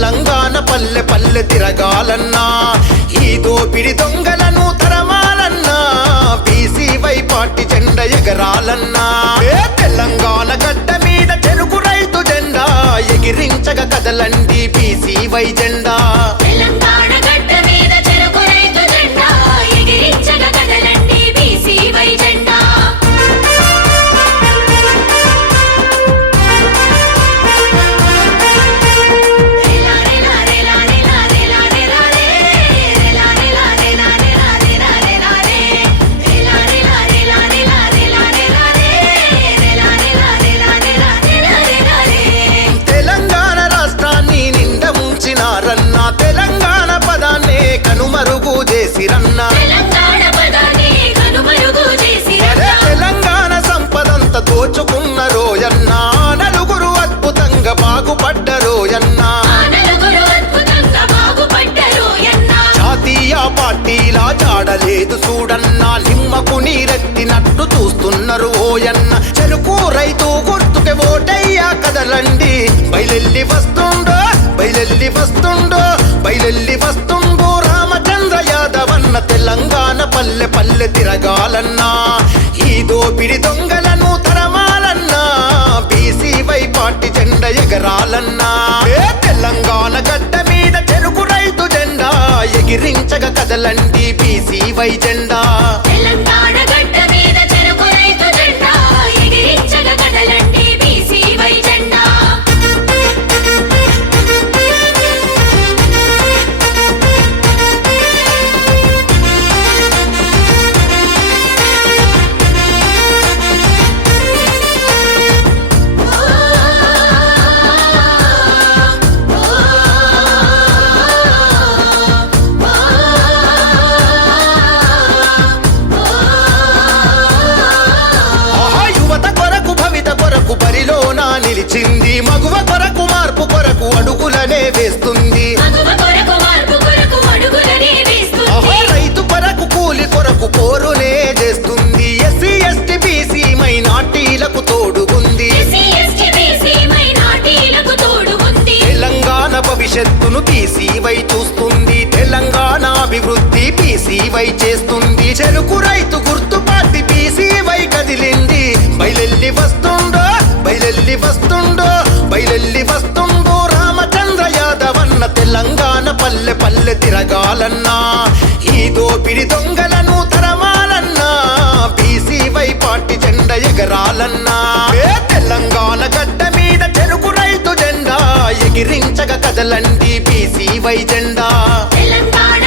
తెలంగాణ పల్లె పల్లె తిరగాలన్నా ఈ దోపిడి దొంగలను తరమాలన్నా బీసీవై పార్టీ జెండా ఎగరాలన్నా తెలంగాణ గడ్డ మీద తెలుగు రైతు జెండా ఎగిరించగ కదలండి బీసీవై జెండా తెలంగాణ గడ్డ మీద తెలుగు రైతు జెండా ఎగిరించగ కదలండి బీసీవై జెండా తెలంగాణ పదాన్ని కనుమరుగు చేసిరన్నా తెలంగాణ సంపదంత దోచుకున్న రోయన్నా నలుగురు అద్భుతంగా బాగుపడ్డరోయన్నా జాతీయ పార్టీలా జాడలేదు చూడన్నా నిమ్మకు నీరెత్తినట్టు చూస్తున్నారు ఓయన్న చెరుకు రైతు గుర్తుకే ఓటయ్యా కదలండి బయలెల్లి వస్తుండో బయలెల్లి వస్తుండో బయలెల్లి వస్తుండో రామచంద్ర యాదవ్ అన్న తెలంగాణ పల్లె పల్లె తిరగాలన్నా ఈ దోపిడి దొంగలను తరమాలన్నా బీసీవై పార్టీ జెండా ఎగరాలన్నా తెలంగాణ గడ్డ మీద తెలుగు రైతు జెండా ఎగిరించగ కదలండి బీసీవై జెండా తెలంగాణ గడ్డ మీద తెలుగు రైతు జెండా ఎగిరించగ కదలండి బీసీవై జెండా నిలిచింది మగువ కొరకు మార్పు కొరకు అడుగులనే వేస్తుంది రైతు కొరకు కూలి కొరకు పోరునే చేస్తుంది ఎస్సీ ఎస్టీ బీసీ మైనార్టీలకు తోడుగుంది తెలంగాణ భవిష్యత్తును బీసీవై చూస్తుంది తెలంగాణ అభివృద్ధి బీసీవై చేస్తుంది చెరుకు రైతు గుర్తుపాటి బీసీవై కదిలింది బయలెల్లి వస్తుండో బయలెల్లి వస్తుండో బయలెల్లి వస్తుండో రామచంద్ర యాదవ్ అన్న తెలంగాణ పల్లె పల్లె తిరగాలన్నా ఈ దోపిడి దొంగలను తరమాలన్నా బీసీవై పార్టీ జెండా ఎగరాలన్నా తెలంగాణ గడ్డ మీద తెలుగు రైతు జెండా ఎగిరించగ కదలండి బీసీవై జెండా తెలంగాణ